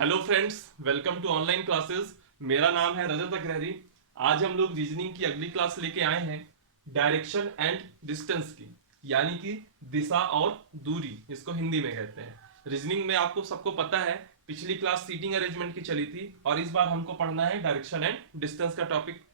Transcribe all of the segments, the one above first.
Hello friends, welcome to online classes. मेरा नाम है रजत अग्रहरी। आज हम लोग रीजनिंग की अगली क्लास लेके आए हैं, डायरेक्शन एंड डिस्टेंस की, यानी कि दिशा और दूरी, इसको हिंदी में कहते हैं। रीजनिंग में आपको सबको पता है, पिछली क्लास सीटिंग अरेंजमेंट की चली थी और इस बार हमको पढ़ना है डायरेक्शन एंड डिस्टेंस का टॉपिक।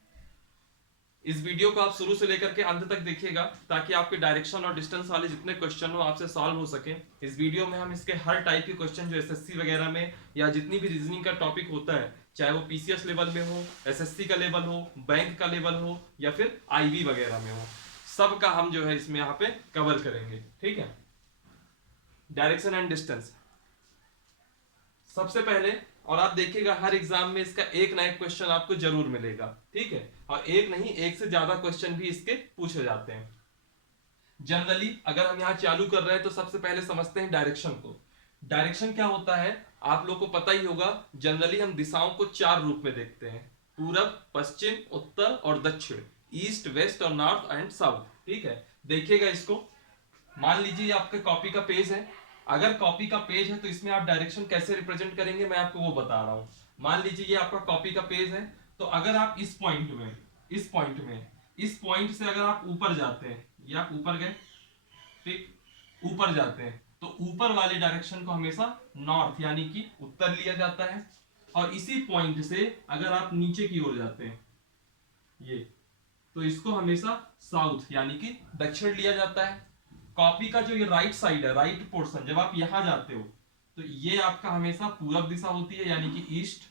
इस वीडियो को आप शुरू से लेकर के अंत तक देखिएगा ताकि आपके डायरेक्शन और डिस्टेंस वाले जितने क्वेश्चन हो आपसे सॉल्व हो सके। इस वीडियो में हम इसके हर टाइप के क्वेश्चन जो एसएससी वगैरह में या जितनी भी रीजनिंग का टॉपिक होता है, चाहे वो पीसीएस लेवल में हो, एसएससी का लेवल हो, बैंक का लेवल हो या फिर आईबी वगैरह में हो, सब का हम जो है इसमें यहाँ पे कवर करेंगे। ठीक है, डायरेक्शन एंड डिस्टेंस सबसे पहले, और आप देखिएगा हर एग्जाम में इसका एक ना एक क्वेश्चन आपको जरूर मिलेगा। ठीक है, और एक नहीं, एक से ज्यादा क्वेश्चन भी इसके पूछे जाते हैं। जनरली अगर हम यहाँ चालू कर रहे हैं तो सबसे पहले समझते हैं डायरेक्शन को। डायरेक्शन क्या होता है आप लोग को पता ही होगा। जनरली हम दिशाओं को चार रूप में देखते हैं: पूरब, पश्चिम, उत्तर और दक्षिण, ईस्ट, वेस्ट और नॉर्थ एंड साउथ। ठीक है, देखिएगा इसको। मान लीजिए आपके कॉपी का पेज है। अगर कॉपी का पेज है तो इसमें आप डायरेक्शन कैसे रिप्रेजेंट करेंगे मैं आपको वो बता रहा हूं। मान लीजिए ये आपका कॉपी का पेज है, तो अगर आप इस पॉइंट में, इस पॉइंट से अगर आप ऊपर जाते हैं, ये आप ऊपर गए, ठीक, ऊपर जाते हैं, तो ऊपर वाले डायरेक्शन को हमेशा नॉर्थ यानी कि उत्तर लिया जाता है। और इसी पॉइंट से अगर आप नीचे की ओर जाते हैं, ये, तो इसको हमेशा साउथ यानी कि दक्षिण लिया जाता है। कॉपी का जो ये राइट साइड है, राइट पोर्शन, जब आप यहां जाते हो तो ये आपका हमेशा पूरब दिशा होती है यानी कि ईस्ट।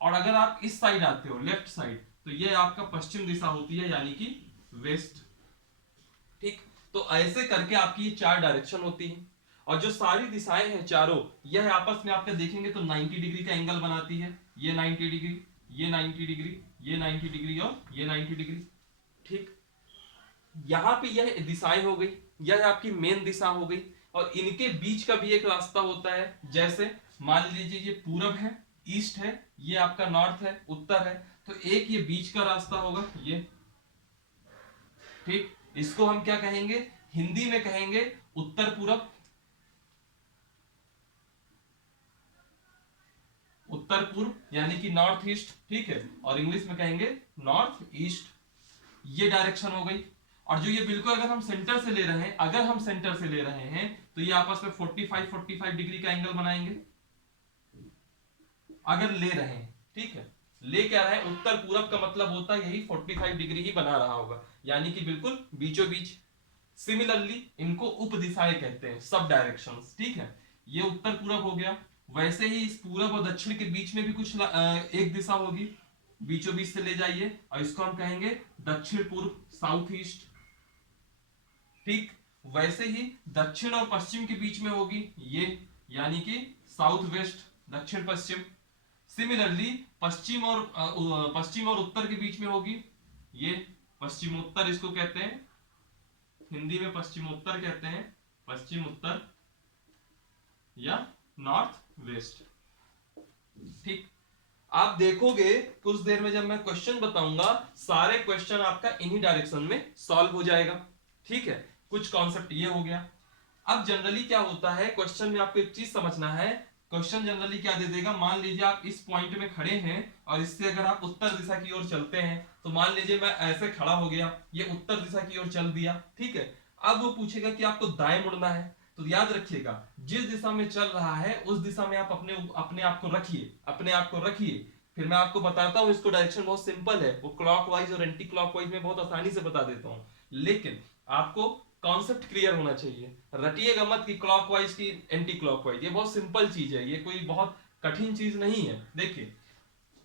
और अगर आप इस साइड आते हो, लेफ्ट साइड, तो ये आपका पश्चिम दिशा होती है यानी कि वेस्ट। ठीक, तो ऐसे करके आपकी ये चार डायरेक्शन होती है। और जो सारी दिशाएं हैं चारों, यह आपस में आपके देखेंगे तो 90 डिग्री का एंगल बनाती है। ये 90 डिग्री, ये 90 डिग्री, ये 90 डिग्री और ये 90 डिग्री। ठीक, यहां पे यह दिशाएं हो गई, यह आपकी मेन दिशा हो गई। और इनके बीच का भी एक रास्ता होता है। जैसे मान लीजिए ये पूरब है, ईस्ट है, ये आपका नॉर्थ है, उत्तर है, तो एक ये बीच का रास्ता होगा ये। ठीक, इसको हम क्या कहेंगे, हिंदी में कहेंगे उत्तर पूरब, उत्तर पूर्व यानी कि नॉर्थ ईस्ट। ठीक है, और इंग्लिश में कहेंगे नॉर्थ ईस्ट। ये डायरेक्शन हो गई। और जो ये बिल्कुल अगर हम सेंटर से ले रहे हैं, तो ये आपस में 45 डिग्री का एंगल बनाएंगे अगर ले रहे हैं। ठीक है, ले क्या रहे हैं, उत्तर पूरब का मतलब होता है यही 45 डिग्री ही बना रहा होगा, यानी कि बिल्कुल बीचों बीच। सिमिलरली इनको उप दिशाएं कहते हैं, सब डायरेक्शंस। ठीक है, ये उत्तर पूरब हो गया। वैसे ही इस पूरब और दक्षिण के बीच में भी कुछ एक दिशा होगी, बीचों बीच से ले जाइए और इसको हम कहेंगे दक्षिण पूर्व, साउथ ईस्ट। ठीक, वैसे ही दक्षिण और पश्चिम के बीच में होगी ये, यानी कि साउथ वेस्ट, दक्षिण पश्चिम। सिमिलरली पश्चिम और उत्तर के बीच में होगी ये पश्चिमोत्तर, इसको कहते हैं हिंदी में पश्चिमोत्तर कहते हैं, पश्चिम उत्तर या नॉर्थ वेस्ट। ठीक, आप देखोगे कुछ देर में जब मैं क्वेश्चन बताऊंगा, सारे क्वेश्चन आपका इन्हीं डायरेक्शन में सॉल्व हो जाएगा। ठीक है, कुछ कॉन्सेप्ट ये हो गया। अब जनरली क्या होता है, क्वेश्चन में आपको एक चीज समझना है। क्वेश्चन जनरली क्या दे देगा, मान लीजिए आप इस पॉइंट में खड़े हैं और इससे अगर आप उत्तर दिशा की ओर चलते हैं, तो मान लीजिए मैं ऐसे खड़ा हो गया, ये उत्तर दिशा की ओर चल दिया। ठीक है, अब वो पूछेगा कि आपको दाएं मुड़ना है, तो याद रखिएगा जिस दिशा में चल रहा है उस दिशा में आप अपने अपने आप को रखिए, अपने आप को रखिए। फिर मैं आपको बताता हूं, इसको डायरेक्शन बहुत सिंपल है, वो क्लॉकवाइज और एंटी क्लॉकवाइज में बहुत आसानी से बता देता हूं। लेकिन आपको कॉन्सेप्ट क्लियर होना चाहिए, रटिएगा मत कि क्लॉकवाइज की एंटी क्लॉकवाइज, ये बहुत सिंपल चीज है, ये कोई बहुत कठिन चीज नहीं है। देखिए,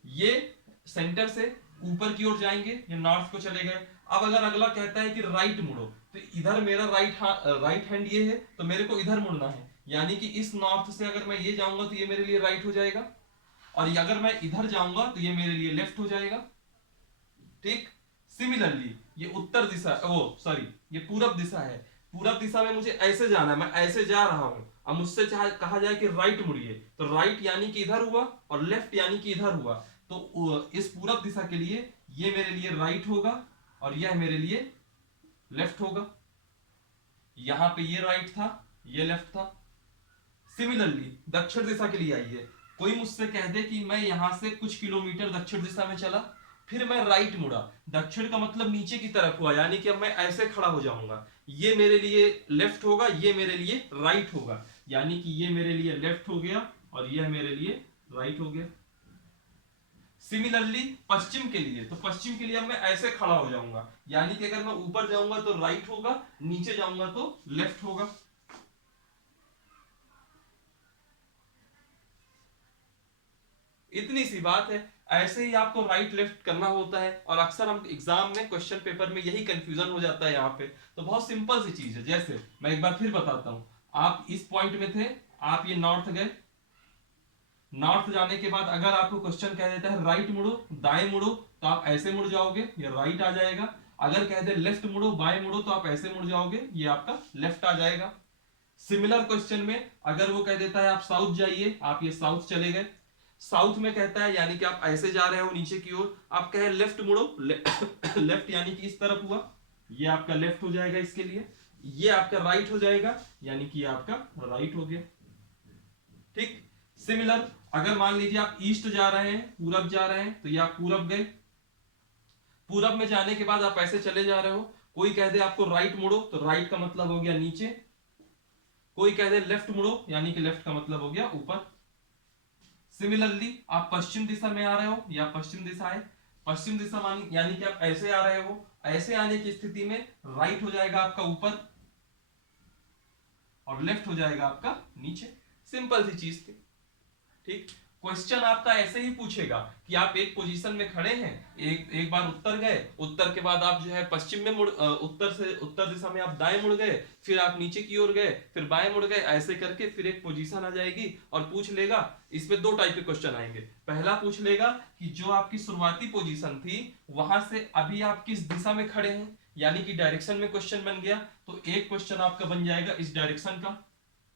ये सेंटर से ऊपर की ओर जाएंगे, ये नॉर्थ को चले गए। अब अगर अगला कहता है कि राइट मुड़ो, तो इधर मेरा राइट हैंड ये है, तो मेरे को इधर मुड़ना है, यानी कि इस नॉर्थ से अगर मैं ये जाऊंगा तो ये मेरे लिए राइट हो जाएगा, और अगर मैं इधर जाऊंगा तो ये मेरे लिए लेफ्ट हो जाएगा। ठीक, सिमिलरली ये उत्तर दिशा, ओ सॉरी, ये पूरब दिशा है, पूरब दिशा में मुझे ऐसे जाना है, मैं ऐसे जा रहा हूं। अब मुझसे कहा जाए कि राइट मुड़िए, तो राइट यानी कि इधर हुआ और लेफ्ट यानी कि इधर हुआ, तो इस पूरब दिशा के लिए ये मेरे लिए राइट होगा और यह मेरे लिए लेफ्ट होगा। यहां पे ये राइट था, ये लेफ्ट था। सिमिलरली दक्षिण दिशा के लिए आइए, कोई मुझसे कह दे कि मैं यहां से कुछ किलोमीटर दक्षिण दिशा में चला, फिर मैं राइट मुड़ा, दक्षिण का मतलब नीचे की तरफ हुआ, यानी कि अब मैं ऐसे खड़ा हो जाऊंगा, ये मेरे लिए लेफ्ट होगा, ये मेरे लिए राइट होगा, यानी कि ये मेरे लिए लेफ्ट हो गया और यह मेरे लिए राइट हो गया। सिमिलरली पश्चिम के लिए, तो पश्चिम के लिए अब मैं ऐसे खड़ा हो जाऊंगा, यानी कि अगर मैं ऊपर जाऊंगा तो राइट होगा, नीचे जाऊंगा तो लेफ्ट होगा। इतनी सी बात है। ऐसे ही आपको राइट लेफ्ट करना होता है, और अक्सर हम एग्जाम में क्वेश्चन पेपर में यही कंफ्यूजन हो जाता है यहाँ पे। तो बहुत सिंपल सी चीज है, जैसे मैं एक बार फिर बताता हूँ। आप इस पॉइंट में थे, आप ये नॉर्थ गए, नॉर्थ जाने के बाद अगर आपको क्वेश्चन कह देता है राइट मुड़ो, दाएं मुड़ो, तो आप ऐसे मुड़ जाओगे, ये राइट आ जाएगा। अगर कह दे लेफ्ट मुड़ो, बाएं मुड़ो, तो आप ऐसे मुड़ जाओगे, ये आपका लेफ्ट आ जाएगा। सिमिलर क्वेश्चन में अगर वो कह देता है आप साउथ जाइए, आप ये साउथ चले गए। साउथ में कहता है यानी कि आप ऐसे जा रहे हो नीचे की ओर, आप कहे लेफ्ट मुड़ो, लेफ्ट यानी कि इस तरफ हुआ, ये आपका लेफ्ट हो जाएगा इसके लिए। ये आपका राइट हो जाएगा, यानी कि ये आपका राइट हो गया। ठीक। सिमिलर अगर मान लीजिए आप ईस्ट जा रहे हैं, पूरब जा रहे हैं, तो ये आप पूरब गए। पूरब में जाने के बाद आप ऐसे चले जा रहे हो, कोई कह दे आपको राइट मुड़ो, तो राइट का मतलब हो गया नीचे। कोई कह दे लेफ्ट मुड़ो, यानी कि लेफ्ट का मतलब हो गया ऊपर। सिमिलरली आप पश्चिम दिशा में आ रहे हो, या पश्चिम दिशा है, पश्चिम दिशा यानी कि आप ऐसे आ रहे हो, ऐसे आने की स्थिति में राइट हो जाएगा आपका ऊपर और लेफ्ट हो जाएगा आपका नीचे। सिंपल सी चीज थी। ठीक। क्वेश्चन आपका ऐसे ही पूछेगा कि आप एक पोजीशन में खड़े हैं, एक एक बार उत्तर गए, उत्तर के बाद आप जो है पश्चिम में उत्तर से उत्तर दिशा में आप दाएं मुड़ गए, फिर आप नीचे की ओर गए, फिर बाएं मुड़ गए, ऐसे करके फिर एक पोजीशन आ जाएगी और पूछ लेगा। इसमें दो टाइप के क्वेश्चन आएंगे। पहला पूछ लेगा कि जो आपकी शुरुआती पोजीशन थी वहां से अभी आप किस दिशा में खड़े हैं, यानी कि डायरेक्शन में क्वेश्चन बन गया, तो एक क्वेश्चन आपका बन जाएगा इस डायरेक्शन का।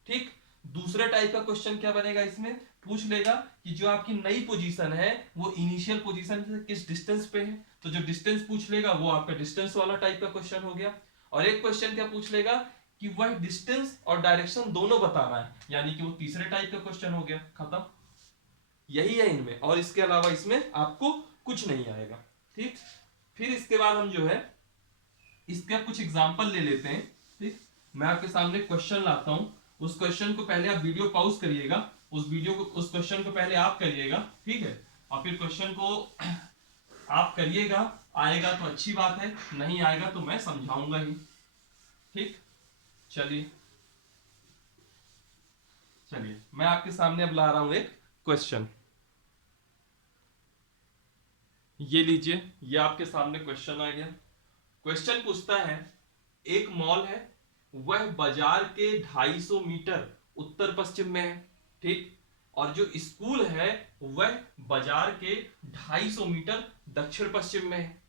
ठीक। दूसरे टाइप का क्वेश्चन क्या बनेगा, इसमें पूछ लेगा कि जो आपकी नई पोजीशन है वो इनिशियल पोजीशन से किस डिस्टेंस पे है, तो जो डिस्टेंस पूछ लेगा वो आपका डिस्टेंस वाला टाइप का क्वेश्चन हो गया। और एक क्वेश्चन क्या पूछ लेगा कि वह डिस्टेंस और डायरेक्शन दोनों बताना है, यानी कि वो तीसरे टाइप का क्वेश्चन हो गया। खत्म। यही है इनमें, और इसके अलावा इसमें आपको कुछ नहीं आएगा। ठीक। फिर इसके बाद हम जो है इसका कुछ एग्जाम्पल ले लेते हैं। ठीक। मैं आपके सामने क्वेश्चन लाता हूं, उस क्वेश्चन को पहले आप वीडियो पॉज करिएगा, उस क्वेश्चन को पहले आप करिएगा, ठीक है, और फिर क्वेश्चन को आप करिएगा। आएगा तो अच्छी बात है, नहीं आएगा तो मैं समझाऊंगा ही। ठीक। चलिए चलिए मैं आपके सामने अब ला रहा हूं एक क्वेश्चन। ये लीजिए, ये आपके सामने क्वेश्चन आ गया। क्वेश्चन पूछता है, एक मॉल है, वह बाजार के 250 मीटर उत्तर पश्चिम में है। ठीक। और जो स्कूल है वह बाजार के 250 मीटर दक्षिण पश्चिम में है।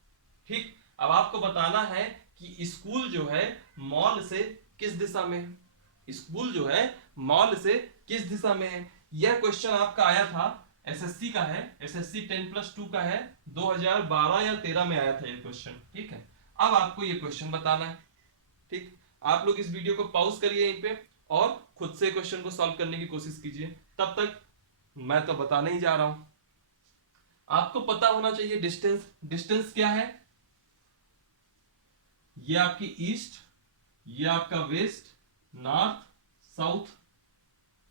ठीक। अब आपको बताना है कि स्कूल जो है मॉल से किस दिशा में है, स्कूल जो है मॉल से किस दिशा में है। यह क्वेश्चन आपका आया था, एसएससी का है, एसएससी 10+2 का है, 2012 या 13 में आया था ये क्वेश्चन। ठीक है। अब आपको ये क्वेश्चन बताना है। ठीक। आप लोग इस वीडियो को पॉज करिए यहीं पे और खुद से क्वेश्चन को सॉल्व करने की कोशिश कीजिए। तब तक मैं तो बताने ही जा रहा हूं। आपको पता होना चाहिए डिस्टेंस, डिस्टेंस क्या है, ये आपकी ईस्ट, ये आपका वेस्ट, नॉर्थ, साउथ।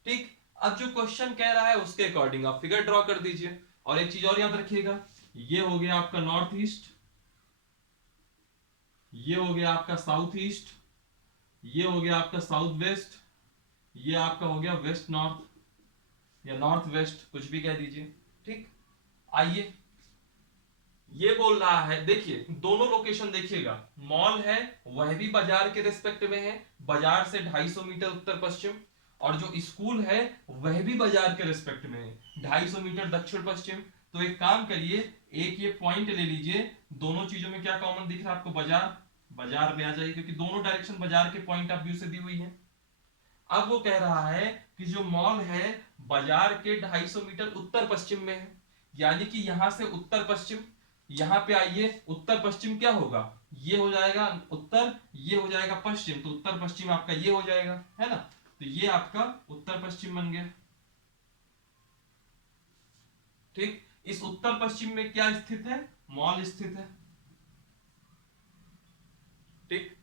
ठीक। अब जो क्वेश्चन कह रहा है उसके अकॉर्डिंग आप फिगर ड्रॉ कर दीजिए। और एक चीज और याद रखिएगा, ये हो गया आपका नॉर्थ ईस्ट, ये हो गया आपका साउथ ईस्ट, ये हो गया आपका साउथ वेस्ट, ये आपका हो गया वेस्ट नॉर्थ या नॉर्थ वेस्ट, कुछ भी कह दीजिए। ठीक। आइए, ये बोल रहा है, देखिए दोनों लोकेशन देखिएगा, मॉल है वह भी बाजार के रेस्पेक्ट में है, बाजार से 250 मीटर उत्तर पश्चिम, और जो स्कूल है वह भी बाजार के रेस्पेक्ट में है, 250 मीटर दक्षिण पश्चिम। तो एक काम करिए, एक ये पॉइंट ले लीजिए, दोनों चीजों में क्या कॉमन दिख रहा है आपको, बाजार, बाजार में आ जाइए, क्योंकि दोनों डायरेक्शन बाजार के पॉइंट ऑफ व्यू से दी हुई है। अब वो कह रहा है कि जो मॉल है बाजार के 250 मीटर उत्तर पश्चिम में है, यानी कि यहां से उत्तर पश्चिम, यहां पे आइए, उत्तर पश्चिम क्या होगा, ये हो जाएगा उत्तर, ये हो जाएगा पश्चिम, तो उत्तर पश्चिम आपका ये हो जाएगा, है ना। तो ये आपका उत्तर पश्चिम बन गया। ठीक, इस उत्तर पश्चिम में क्या स्थित है? मॉल स्थित है। ठीक,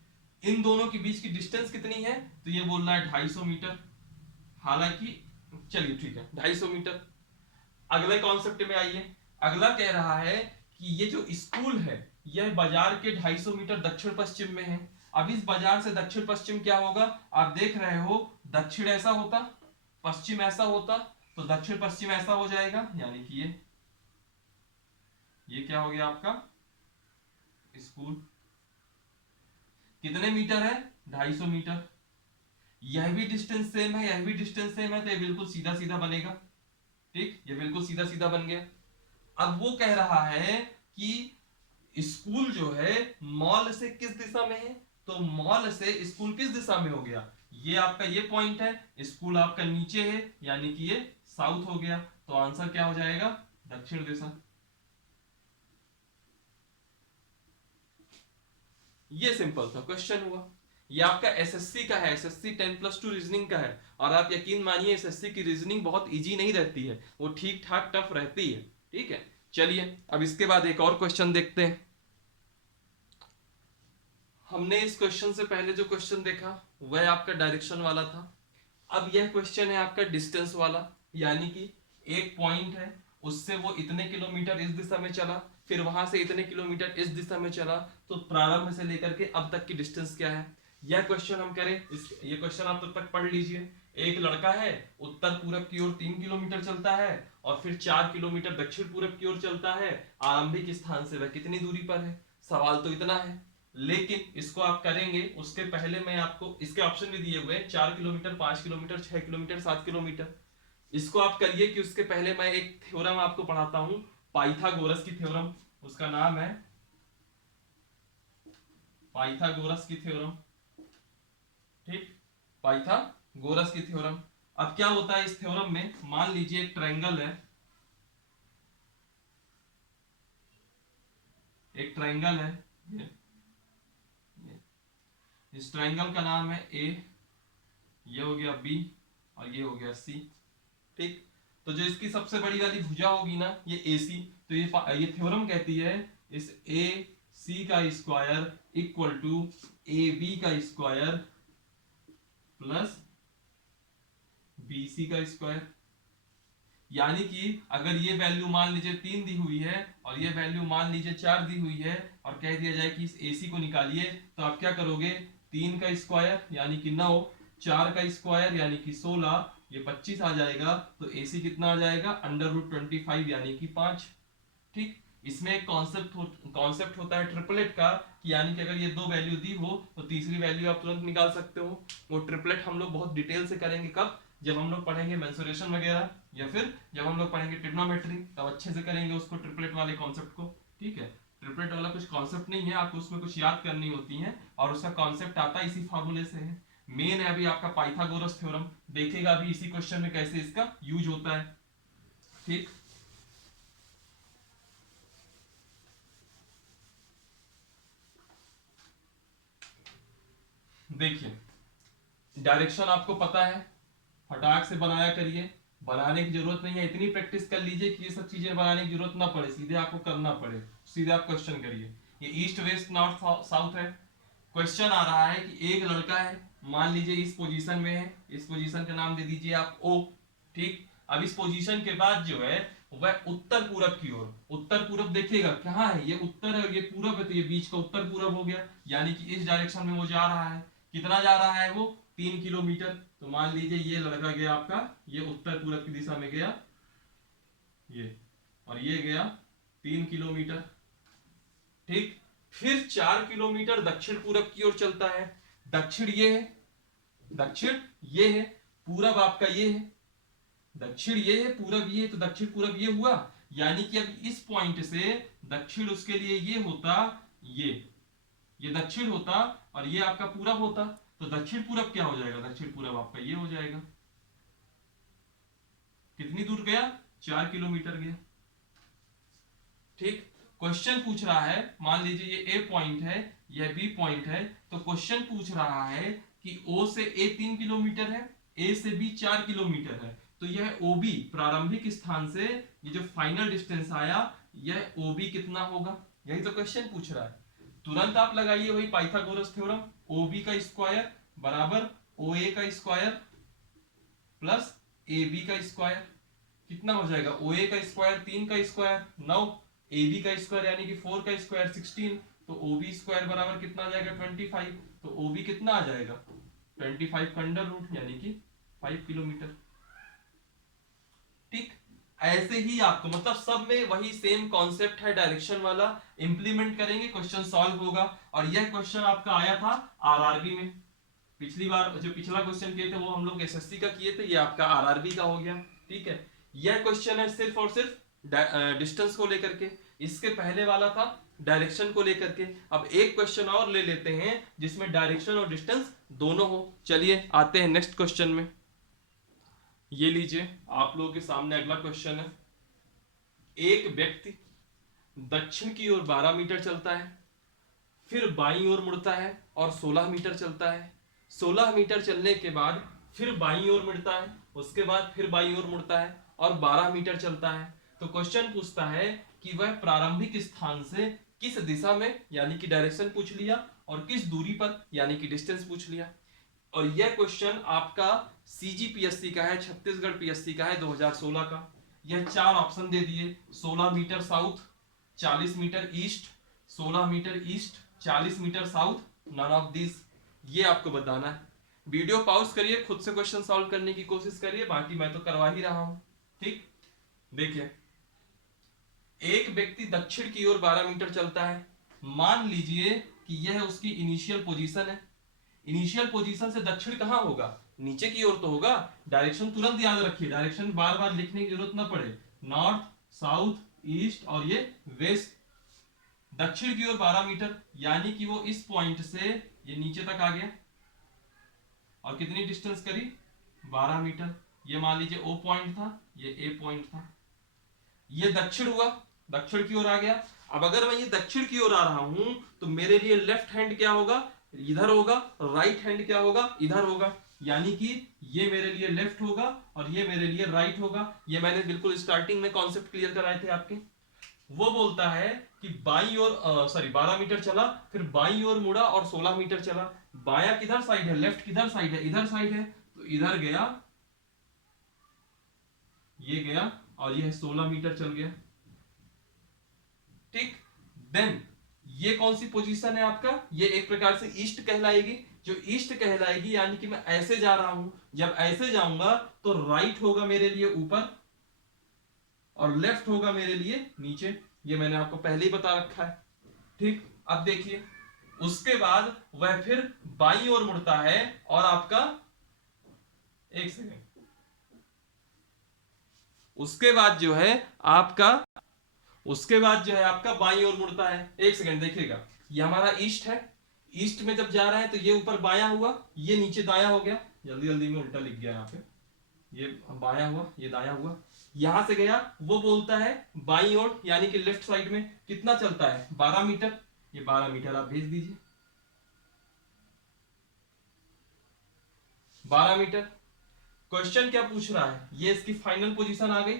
इन दोनों के बीच की डिस्टेंस कितनी है? तो ये बोल रहा है 250 मीटर, हालांकि चलिए ठीक है 250 मीटर। अगले कॉन्सेप्ट में आइए, अगला कह रहा है कि ये जो स्कूल है यह बाजार के 250 मीटर दक्षिण पश्चिम में है। अब इस बाजार से दक्षिण पश्चिम क्या होगा? आप देख रहे हो दक्षिण ऐसा होता, पश्चिम ऐसा होता, तो दक्षिण पश्चिम ऐसा हो जाएगा, यानी कि ये क्या हो गया आपका स्कूल। कितने मीटर है? 250 मीटर। यह भी डिस्टेंस सेम है, यह भी डिस्टेंस सेम है, तो ये बिल्कुल सीधा सीधा बनेगा। ठीक, ये बिल्कुल सीधा सीधा बन गया। अब वो कह रहा है कि स्कूल जो है मॉल से किस दिशा में है? तो मॉल से स्कूल किस दिशा में हो गया? ये आपका ये पॉइंट है, स्कूल आपका नीचे है, यानी कि ये साउथ हो गया। तो आंसर क्या हो जाएगा? दक्षिण दिशा। ये सिंपल सा क्वेश्चन हुआ। ये आपका एसएससी का है, एसएससी 10+2 रीजनिंग का है। और आप यकीन मानिए एसएससी की रीजनिंग बहुत इजी नहीं रहती है, वो ठीक ठाक टफ रहती है। ठीक है, चलिए अब इसके बाद एक और क्वेश्चन देखते हैं। हमने इस क्वेश्चन से पहले जो क्वेश्चन देखा वह आपका डायरेक्शन वाला था। अब यह क्वेश्चन है आपका डिस्टेंस वाला, यानी कि एक पॉइंट है, उससे वो इतने किलोमीटर इस दिशा में चला, फिर वहां से इतने किलोमीटर इस दिशा में चला, तो प्रारंभ से लेकर के अब तक की डिस्टेंस क्या है? यह क्वेश्चन हम करें। ये क्वेश्चन आप तब तक पढ़ लीजिए। एक लड़का है, उत्तर पूरब की ओर 3 किलोमीटर चलता है और फिर 4 किलोमीटर दक्षिण पूरब की ओर चलता है। आरंभिक स्थान से वह कितनी दूरी पर है? सवाल तो इतना है, लेकिन इसको आप करेंगे उसके पहले मैं आपको इसके ऑप्शन भी दिए हुए हैं, 4 किलोमीटर, 5 किलोमीटर, 6 किलोमीटर, 7 किलोमीटर। इसको आप करिए कि उसके पहले मैं एक थ्योरम आपको पढ़ाता हूं, पाइथागोरस की थ्योरम। उसका नाम है पाइथागोरस की थ्योरम। ठीक, पाइथागोरस की थ्योरम। अब क्या होता है इस थ्योरम में? मान लीजिए एक ट्रायंगल है, एक ट्रायंगल है ये, इस ट्रायंगल का नाम है ए, ये हो गया बी और ये हो गया सी। ठीक, तो जो इसकी सबसे बड़ी वाली भुजा होगी ना, ये ए सी, तो ये थ्योरम कहती है इस ए सी का square equal to A B का स्क्वायर प्लस बी सी का स्क्वायर। यानी कि अगर ये वैल्यू मान लीजिए 3 दी हुई है और ये वैल्यू मान लीजिए 4 दी हुई है और कह दिया जाए कि इस AC को निकालिए, तो आप क्या करोगे? 3 का स्क्वायर यानी कि 9, 4 का स्क्वायर यानी कि 16, ये 25 आ जाएगा। तो AC कितना आ जाएगा? √25 यानी कि 5। ठीक, इसमें एक कॉन्सेप्ट होता है ट्रिपलेट का, कि यानी कि अगर ये दो वैल्यू दी हो तो तीसरी वैल्यू आप तुरंत निकाल सकते हो। वो ट्रिपलेट हम लोग बहुत डिटेल से करेंगे, कब? जब हम लोग पढ़ेंगे मेंसुरेशन वगैरह, या फिर जब हम लोग पढ़ेंगे ट्रिग्नोमेट्री, तब अच्छे से करेंगे उसको, ट्रिपलेट वाले कॉन्सेप्ट को। ठीक है, ट्रिपलेट वाला कुछ कॉन्सेप्ट नहीं है, आपको उसमें कुछ याद करनी होती है और उसका कॉन्सेप्ट आता है इसी फॉर्मूले से है। मेन है अभी आपका पाइथागोरस थ्योरम, देखेगा अभी इसी क्वेश्चन में कैसे इसका यूज होता है। ठीक, देखिए डायरेक्शन आपको पता है, फटाक से बनाया करिए, बनाने की जरूरत नहीं है, इतनी प्रैक्टिस कर लीजिए कि ये सब चीजें बनाने की जरूरत ना पड़े, सीधे आपको करना पड़े, सीधे आप क्वेश्चन करिए। ये ईस्ट वेस्ट नॉर्थ साउथ है। क्वेश्चन आ रहा है कि एक लड़का है, मान लीजिए इस पोजीशन में है, इस पोजीशन का नाम दे दीजिए आप O। ठीक, अब इस पोजीशन के बाद जो है वह उत्तर पूरब की ओर, उत्तर पूरब देखिएगा कहाँ है, ये उत्तर है, ये पूरब है, तो ये बीच का उत्तर पूरब हो गया, यानी कि इस डायरेक्शन में वो जा रहा है। कितना जा रहा है वो? 3 किलोमीटर। तो मान लीजिए ये लड़का गया आपका, ये उत्तर पूरब की दिशा में गया, ये, और ये गया 3 किलोमीटर। ठीक, फिर 4 किलोमीटर दक्षिण पूरब की ओर चलता है। दक्षिण ये है, दक्षिण ये है, पूरब आपका ये है, दक्षिण ये है, पूरब ये है, तो दक्षिण पूरब ये हुआ। यानी कि अब इस पॉइंट से दक्षिण उसके लिए ये होता, ये दक्षिण होता और ये आपका पूरब होता। तो दक्षिण पूरब क्या हो जाएगा? दक्षिण पूरब आपका ये हो जाएगा। कितनी दूर गया? 4 किलोमीटर गया। ठीक, क्वेश्चन पूछ रहा है, मान लीजिए ये ए पॉइंट है, यह बी पॉइंट है, तो क्वेश्चन पूछ रहा है कि O से A 3 किलोमीटर है, A से B 4 किलोमीटर है, तो तो यह OB प्रारंभिक स्थान से ये जो फाइनल डिस्टेंस आया, यह OB कितना होगा, यही तो क्वेश्चन पूछ रहा है। तुरंत आप लगाइए वही पाइथागोरस थ्योरम, OB का स्क्वायर बराबर OA का स्क्वायर प्लस AB का स्क्वायर, कितना हो जाएगा, OA का स्क्वायर 3 का स्क्वायर 9, AB का स्क्वायर यानी कि 4 का स्क्वायर 16, तो OB स्क्वायर बराबर कितना आ जाएगा 25, तो OB कितना आ जाएगा 25 का अंडर रूट यानी कि 5 किलोमीटर। ठीक, ऐसे ही आपको मतलब सब में वही सेम कॉन्सेप्ट है डायरेक्शन वाला, इंप्लीमेंट करेंगे क्वेश्चन सॉल्व होगा। और यह क्वेश्चन आपका आया था आरआरबी में, पिछली बार जो पिछला क्वेश्चन किए थे वो हम लोग एसएससी का किए थे, ये आपका आरआरबी का हो गया। ठीक है, यह क्वेश्चन है सिर्फ और सिर्फ डिस्टेंस को लेकर के, इसके पहले वाला था डायरेक्शन को लेकर के। अब एक क्वेश्चन और ले लेते हैं जिसमें डायरेक्शन और डिस्टेंस दोनों हो। चलिए आते हैं नेक्स्ट क्वेश्चन में। ये लीजिए आप लोगों के सामने अगला क्वेश्चन है। एक व्यक्ति दक्षिण की ओर 12 मीटर चलता है, फिर बाईं ओर मुड़ता है और 16 मीटर चलता है। 16 मीटर चलने के बाद फिर बाईं ओर मुड़ता है, उसके बाद फिर बाईं ओर मुड़ता है और 12 मीटर चलता है। तो क्वेश्चन पूछता है कि वह प्रारंभिक स्थान से किस दिशा में, यानी कि डायरेक्शन पूछ लिया, और किस दूरी पर यानी कि डिस्टेंस पूछ लिया। और यह क्वेश्चन आपका CGPSC का है, छत्तीसगढ़ PSC का है 2016 का। यह 4 ऑप्शन दे दिए, 16 metre south, 40 metre east, 16 metre east, 40 metre south, none of this, ये आपको बताना है। वीडियो पॉज करिए, खुद से क्वेश्चन सॉल्व करने की कोशिश करिए, बाकी मैं तो करवा ही रहा हूं। ठीक, देखिए एक व्यक्ति दक्षिण की ओर 12 मीटर चलता है, मान लीजिए कि यह उसकी इनिशियल पोजीशन है। इनिशियल पोजीशन से दक्षिण कहां होगा, नीचे की ओर तो होगा। डायरेक्शन तुरंत याद रखिए, डायरेक्शन बार बार लिखने की जरूरत ना पड़े, नॉर्थ साउथ ईस्ट और ये वेस्ट। दक्षिण की ओर 12 मीटर यानी कि वो इस पॉइंट से ये नीचे तक आ गया, और कितनी डिस्टेंस करी 12 मीटर। ये मान लीजिए O पॉइंट था, ये A पॉइंट था, ये दक्षिण हुआ, दक्षिण की ओर आ गया। अब अगर मैं ये दक्षिण की ओर आ रहा हूं तो मेरे लिए लेफ्ट हैंड क्या होगा, इधर होगा, राइट हैंड क्या होगा, इधर होगा, यानी कि ये मेरे लिए लेफ्ट होगा और ये मेरे लिए राइट होगा। ये मैंने बिल्कुल स्टार्टिंग में कॉन्सेप्ट क्लियर कराए थे आपके। वो बोलता है कि बाईं ओर 12 मीटर चला, फिर बाईं ओर मुड़ा और 16 मीटर चला। बायां किधर साइड है, लेफ्ट किधर साइड है, इधर साइड है, तो इधर गया, ये गया और यह 16 मीटर चल गया। ठीक, देन ये कौन सी पोजीशन है आपका, ये एक प्रकार से ईस्ट कहलाएगी। जो ईस्ट कहलाएगी यानी कि मैं ऐसे जा रहा हूं, जब ऐसे जाऊंगा तो राइट होगा मेरे लिए ऊपर और लेफ्ट होगा मेरे लिए नीचे, ये मैंने आपको पहले ही बता रखा है। ठीक, अब देखिए उसके बाद वह फिर बाईं ओर मुड़ता है और आपका, एक सेकेंड, उसके बाद जो है आपका बाईं ओर मुड़ता है। एक सेकंड देखिएगा, ये हमारा ईस्ट है, ईस्ट में जब जा रहा है तो ये ऊपर बायां हुआ, ये नीचे दायां हो गया, जल्दी जल्दी में उल्टा लिख गया यहाँ पे, ये बायां हुआ, ये दायां हुआ, यहां से गया। वो बोलता है बाईं ओर यानी कि लेफ्ट साइड में कितना चलता है 12 मीटर, ये 12 मीटर आप भेज दीजिए, 12 मीटर। क्वेश्चन क्या पूछ रहा है, ये इसकी फाइनल पोजीशन आ गई,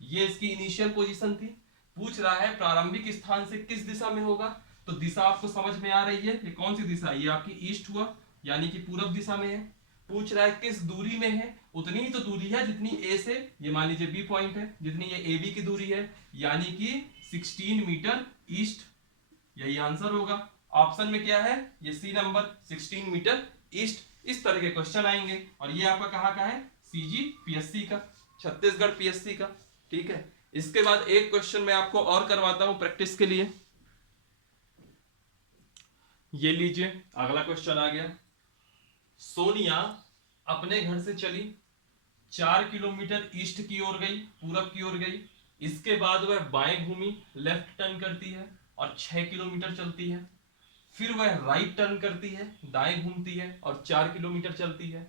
ये इसकी इनिशियल पोजीशन थी। पूछ रहा है प्रारंभिक स्थान से किस दिशा में होगा, तो दिशा आपको समझ में आ रही है, ये कौन सी दिशा है, ये आपकी ईस्ट हुआ यानी कि पूरब दिशा में है। पूछ रहा है किस दूरी में है, उतनी ही तो दूरी है जितनी ए से, ये मान लीजिए बी पॉइंट है, जितनी ये ए बी की दूरी है, यानी कि 16 मीटर ईस्ट, यही आंसर होगा। ऑप्शन में क्या है, ये सी नंबर 16 मीटर ईस्ट। इस तरह के क्वेश्चन आएंगे और ये आपका कहाँ का है, CGPSC का, छत्तीसगढ़ PSC का। ठीक है, इसके बाद एक क्वेश्चन मैं आपको और करवाता हूं प्रैक्टिस के लिए। ये लीजिए अगला क्वेश्चन आ गया। सोनिया अपने घर से चली, 4 किलोमीटर ईस्ट की ओर गई, पूरब की ओर गई। इसके बाद वह बाएं घूमी, लेफ्ट टर्न करती है और 6 किलोमीटर चलती है। फिर वह राइट टर्न करती है, दाएं घूमती है और 4 किलोमीटर चलती है।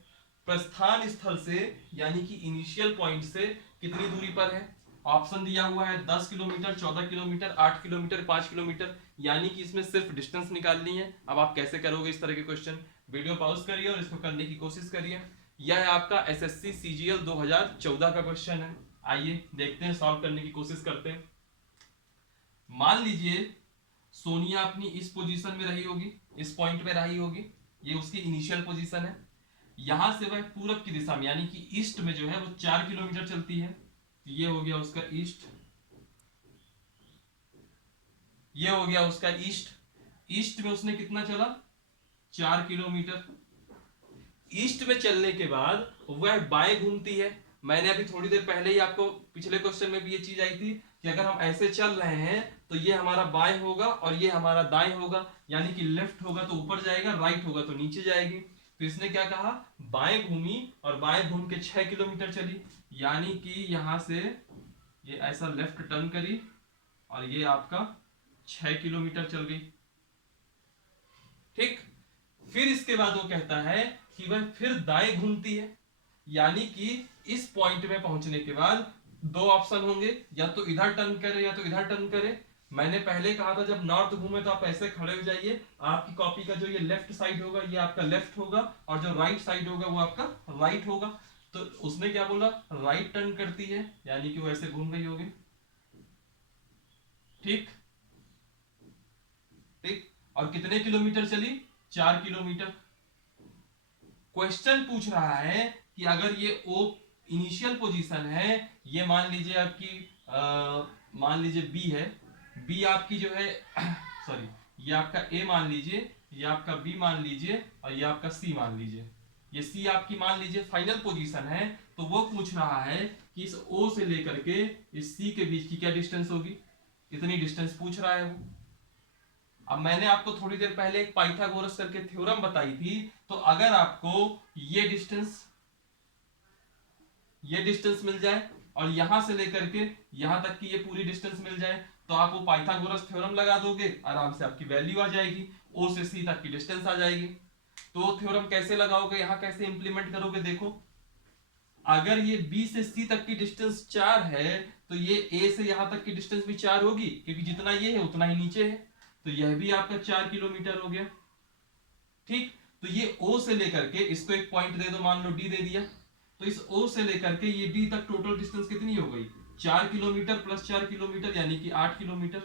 प्रस्थान स्थल से यानी कि इनिशियल पॉइंट से कितनी दूरी पर है, ऑप्शन दिया हुआ है 10 किलोमीटर, 14 किलोमीटर, 8 किलोमीटर, 5 किलोमीटर, यानी कि इसमें सिर्फ डिस्टेंस निकालनी है। अब आप कैसे करोगे इस तरह के क्वेश्चन, वीडियो पॉज करिए और इसको करने की कोशिश करिए। यह है आपका एसएससी सीजीएल 2014 का क्वेश्चन है। आइए देखते हैं, सॉल्व करने की कोशिश करते हैं। मान लीजिए सोनिया अपनी इस पोजीशन में रही होगी, इस पॉइंट में रही होगी, ये उसकी इनिशियल पोजीशन है। यहां से वह पूरब की दिशा में यानी कि ईस्ट में जो है वो 4 किलोमीटर चलती है। ये हो गया उसका ईस्ट, ये हो गया उसका ईस्ट। ईस्ट में उसने कितना चला, 4 किलोमीटर। ईस्ट में चलने के बाद वह बाएं घूमती है। मैंने अभी थोड़ी देर पहले ही आपको पिछले क्वेश्चन में भी ये चीज आई थी कि अगर हम ऐसे चल रहे हैं तो ये हमारा बाएं होगा और ये हमारा दाएं होगा, यानी कि लेफ्ट होगा तो ऊपर जाएगा, राइट होगा तो नीचे जाएगी। तो इसने क्या कहा, बाएं घूमी और बाएं घूम के 6 किलोमीटर चली, यानी कि यहां से ये ऐसा लेफ्ट टर्न करी और ये आपका 6 किलोमीटर चल गई। ठीक, फिर इसके बाद वो कहता है कि वह फिर दाएं घूमती है, यानी कि इस पॉइंट में पहुंचने के बाद दो ऑप्शन होंगे, या तो इधर टर्न करे या तो इधर टर्न करे। मैंने पहले कहा था जब नॉर्थ घूमे तो आप ऐसे खड़े हो जाइए, आपकी कॉपी का जो ये लेफ्ट साइड होगा ये आपका लेफ्ट होगा और जो राइट साइड होगा वो आपका राइट होगा। तो उसने क्या बोला, राइट टर्न करती है, यानी कि वो ऐसे घूम गई होगी। ठीक ठीक, और कितने किलोमीटर चली, 4 किलोमीटर। क्वेश्चन पूछ रहा है कि अगर ये ओ इनिशियल पोजीशन है, ये मान लीजिए आपकी मान लीजिए बी है, बी आपकी जो है सॉरी ये आपका ए मान लीजिए, ये आपका बी मान लीजिए और ये आपका सी मान लीजिए, ये सी आपकी मान लीजिए फाइनल पोजीशन है। तो वो पूछ रहा है कि इस ओ से लेकर के इस सी के बीच की क्या डिस्टेंस होगी, इतनी डिस्टेंस पूछ रहा है वो। अब मैंने आपको थोड़ी देर पहले एक पाइथागोरस करके थ्योरम बताई थी, तो अगर आपको ये डिस्टेंस मिल जाए और यहां से लेकर के यहां तक की ये पूरी डिस्टेंस मिल जाए, तो आप वो पाइथागोरस थ्योरम लगा दोगे, आराम से आपकी वैल्यू आ जाएगी, ओ से सी तक की डिस्टेंस आ जाएगी। तो थ्योरम कैसे लगाओगे, यहां कैसे इंप्लीमेंट करोगे, देखो अगर ये बी से सी तक की डिस्टेंस 4 है तो ये ए से यहां तक की डिस्टेंस भी 4 होगी, क्योंकि जितना ये है उतना ही नीचे है, तो यह भी आपका 4 किलोमीटर हो गया। ठीक, तो ये O से लेकर के इसको एक पॉइंट दे दो, मान लो D दे दिया, तो इस O से लेकर के ये D तक टोटल डिस्टेंस कितनी हो गई, 4 किलोमीटर प्लस 4 किलोमीटर यानी कि 8 किलोमीटर।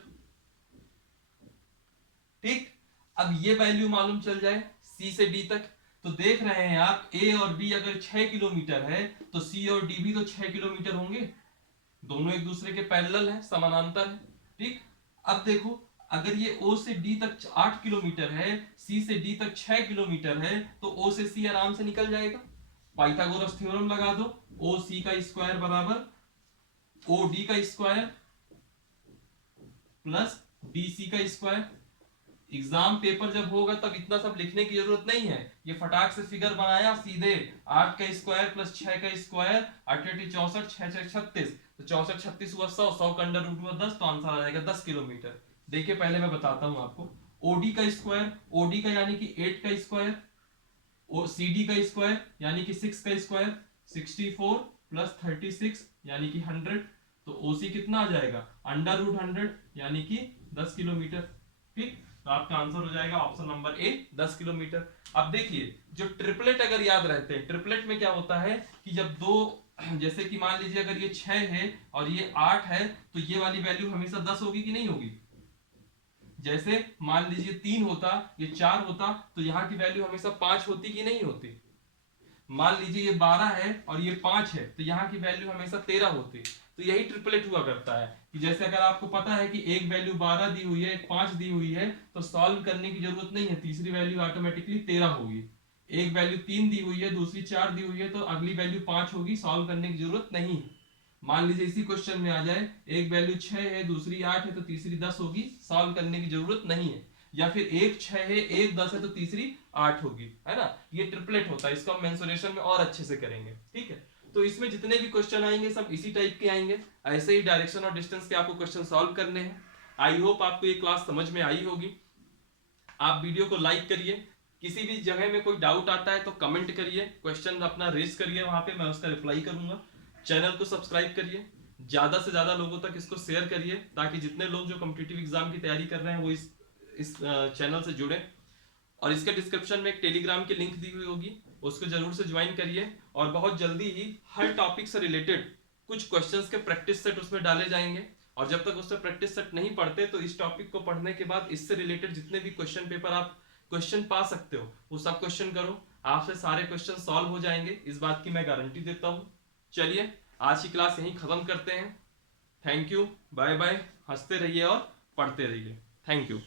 ठीक, अब ये वैल्यू मालूम चल जाए C से D तक, तो देख रहे हैं आप A और B अगर 6 किलोमीटर है तो C और D भी तो 6 किलोमीटर होंगे, दोनों एक दूसरे के पैरेलल है, समानांतर है। ठीक, अब देखो अगर ये O से D तक 8 किलोमीटर है, C से D तक 6 किलोमीटर है, तो O से C आराम से निकल जाएगा। पाइथागोरस थ्योरम लगा दो, OC का स्क्वायर बराबर OD का स्क्वायर प्लस BC का स्क्वायर। एग्जाम पेपर जब होगा तब इतना सब लिखने की जरूरत नहीं है, ये फटाक से फिगर बनाया सीधे, 8 का स्क्वायर प्लस 6 का स्क्वायर 8 64, 6 6 36, तो 64 36 हुआ 100, 100 का अंडर रूट हुआ 10, तो आंसर आ जाएगा 10 किलोमीटर। देखिए पहले मैं बताता हूं आपको, ओडी का स्क्वायर, ओडी का यानी कि 8 का स्क्वायर, सीडी का स्क्वायर यानी कि 6 का स्क्वायर 64 प्लस 36 यानी कि 100, तो ओसी कितना आ जाएगा, अंडर रूट 100 यानी कि 10 किलोमीटर। ठीक, तो आपका आंसर हो जाएगा ऑप्शन नंबर ए 10 किलोमीटर। अब देखिए जो ट्रिपलेट अगर याद रहते हैं, ट्रिपलेट में क्या होता है कि जब दो, जैसे कि मान लीजिए अगर ये 6 है और ये 8 है, तो ये वाली वैल्यू हमेशा 10 होगी कि नहीं होगी। जैसे मान लीजिए 3 होता, ये 4 होता, तो यहाँ की वैल्यू हमेशा 5 होती कि नहीं होती। मान लीजिए ये 12 है और ये 5 है, तो यहाँ की वैल्यू हमेशा 13 होती। तो यही ट्रिपलेट हुआ करता है कि जैसे अगर आपको पता है कि एक वैल्यू 12 दी हुई है, एक 5 दी हुई है, तो सॉल्व करने की जरूरत नहीं है, तीसरी वैल्यू ऑटोमेटिकली 13 होगी। एक वैल्यू 3 दी हुई है, दूसरी 4 दी हुई है, तो अगली वैल्यू 5 होगी, सॉल्व करने की जरूरत नहीं है। मान लीजिए इसी क्वेश्चन में आ जाए, एक वैल्यू 6 है, दूसरी 8 है, तो तीसरी 10 होगी, सॉल्व करने की जरूरत नहीं है। या फिर एक 6 है, एक 10 है, तो तीसरी 8 होगी, है ना। ये ट्रिपलेट होता है, इसको हम मेंसुरेशन में और अच्छे से करेंगे। ठीक है, तो इसमें जितने भी क्वेश्चन आएंगे सब इसी टाइप के आएंगे, ऐसे ही डायरेक्शन और डिस्टेंस के आपको क्वेश्चन सॉल्व करने हैं। आई होप आपको ये क्लास समझ में आई होगी। आप वीडियो को लाइक करिए, किसी भी जगह में कोई डाउट आता है तो कमेंट करिए, क्वेश्चन अपना रेज करिए, वहां पे मैं उसका रिप्लाई करूंगा। चैनल को सब्सक्राइब करिए, ज्यादा से ज्यादा लोगों तक इसको शेयर करिए, ताकि जितने लोग जो कॉम्पिटिटिव एग्जाम की तैयारी कर रहे हैं वो इस चैनल से जुड़े। और इसके डिस्क्रिप्शन में एक टेलीग्राम की लिंक दी हुई होगी, उसको जरूर से ज्वाइन करिए। और बहुत जल्दी ही हर टॉपिक से रिलेटेड कुछ क्वेश्चंस के प्रैक्टिस सेट उसमें डाले जाएंगे। और जब तक उससे प्रैक्टिस सेट नहीं पढ़ते तो इस टॉपिक को पढ़ने के बाद इससे रिलेटेड जितने भी क्वेश्चन पेपर आप क्वेश्चन पा सकते हो वो सब क्वेश्चन करो, आपसे सारे क्वेश्चन सॉल्व हो जाएंगे, इस बात की मैं गारंटी देता हूँ। चलिए आज की क्लास यहीं खत्म करते हैं। थैंक यू, बाय बाय, हंसते रहिए और पढ़ते रहिए। Thank you.